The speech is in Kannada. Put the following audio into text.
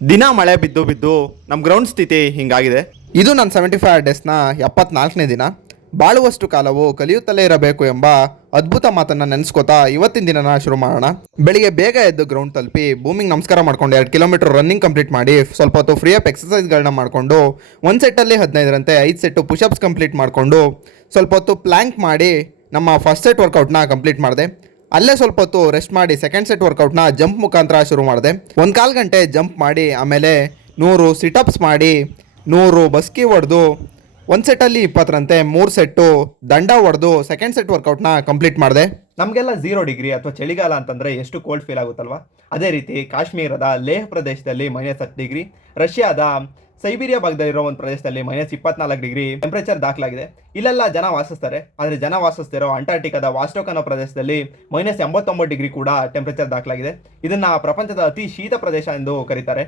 ದಿನ ಮಳೆ ಬಿದ್ದು ಬಿದ್ದು ನಮ್ಮ ಗ್ರೌಂಡ್ ಸ್ಥಿತಿ ಹಿಂಗಾಗಿದೆ. ಇದು ನನ್ನ 75 ಡೇಸ್ನ 74ನೇ ದಿನ. ಬಾಳುವಷ್ಟು ಕಾಲವು ಕಲಿಯುತ್ತಲೇ ಇರಬೇಕು ಎಂಬ ಅದ್ಭುತ ಮಾತನ್ನು ನೆನೆಸ್ಕೋತಾ ಇವತ್ತಿನ ದಿನನ ಶುರು ಮಾಡೋಣ. ಬೆಳಿಗ್ಗೆ ಬೇಗ ಎದ್ದು ಗ್ರೌಂಡ್ ತಲುಪಿ ಭೂಮಿಗೆ ನಮಸ್ಕಾರ ಮಾಡ್ಕೊಂಡು 2 ಕಿಲೋಮೀಟರ್ ರನ್ನಿಂಗ್ ಕಂಪ್ಲೀಟ್ ಮಾಡಿ ಸ್ವಲ್ಪ ಹೊತ್ತು ಫ್ರೀ ಅಪ್ ಎಕ್ಸಸೈಸ್ಗಳನ್ನ ಮಾಡಿಕೊಂಡು ಒಂದು ಸೆಟ್ಟಲ್ಲಿ 15ರಂತೆ 5 ಸೆಟ್ಟು ಪುಷಪ್ಸ್ ಕಂಪ್ಲೀಟ್ ಮಾಡಿಕೊಂಡು ಸ್ವಲ್ಪ ಹೊತ್ತು ಪ್ಲ್ಯಾಂಕ್ ಮಾಡಿ ನಮ್ಮ ಫಸ್ಟ್ ಸೆಟ್ ವರ್ಕೌಟ್ನ ಕಂಪ್ಲೀಟ್ ಮಾಡಿದೆ. ಅಲ್ಲೇ ಸ್ವಲ್ಪ ಹೊತ್ತು ರೆಸ್ಟ್ ಮಾಡಿ ಸೆಕೆಂಡ್ ಸೆಟ್ ವರ್ಕೌಟ್ನ ಜಂಪ್ ಮುಖಾಂತರ ಶುರು ಮಾಡಿದೆ. 1/4 ಗಂಟೆ ಜಂಪ್ ಮಾಡಿ ಆಮೇಲೆ 100 ಸಿಟಪ್ಸ್ ಮಾಡಿ 100 ಬಸ್ಕಿ ಹೊಡೆದು ಒಂದು ಸೆಟ್ಟಲ್ಲಿ 20ರಂತೆ 3 ಸೆಟ್ಟು ದಂಡ ಹೊಡೆದು ಸೆಕೆಂಡ್ ಸೆಟ್ ವರ್ಕೌಟ್ನ ಕಂಪ್ಲೀಟ್ ಮಾಡಿದೆ. ನಮಗೆಲ್ಲ 0 ಡಿಗ್ರಿ ಅಥವಾ ಚಳಿಗಾಲ ಅಂತಂದರೆ ಎಷ್ಟು ಕೋಲ್ಡ್ ಫೀಲ್ ಆಗುತ್ತಲ್ವ, ಅದೇ ರೀತಿ ಕಾಶ್ಮೀರದ ಲೇಹ್ ಪ್ರದೇಶದಲ್ಲಿ -10 ಡಿಗ್ರಿ, ರಷ್ಯಾದ ಸೈಬೀರಿಯಾ ಭಾಗದಲ್ಲಿರೋ ಒಂದು ಪ್ರದೇಶದಲ್ಲಿ -24 ಡಿಗ್ರಿ ಟೆಂಪರೇಚರ್ ದಾಖಲಾಗಿದೆ. ಇಲ್ಲೆಲ್ಲ ಜನ ವಾಸಿಸ್ತಾರೆ, ಆದರೆ ಜನ ವಾಸಿಸ್ತಿರೋ ಅಂಟಾರ್ಟಿಕಾದ ವಾಸ್ಟೋಕ್ ಅನ್ನೋ ಪ್ರದೇಶದಲ್ಲಿ -89 ಡಿಗ್ರಿ ಕೂಡ ಟೆಂಪರೇಚರ್ ದಾಖಲಾಗಿದೆ. ಇದನ್ನ ಪ್ರಪಂಚದ ಅತಿ ಶೀತ ಪ್ರದೇಶ ಎಂದು ಕರೀತಾರೆ.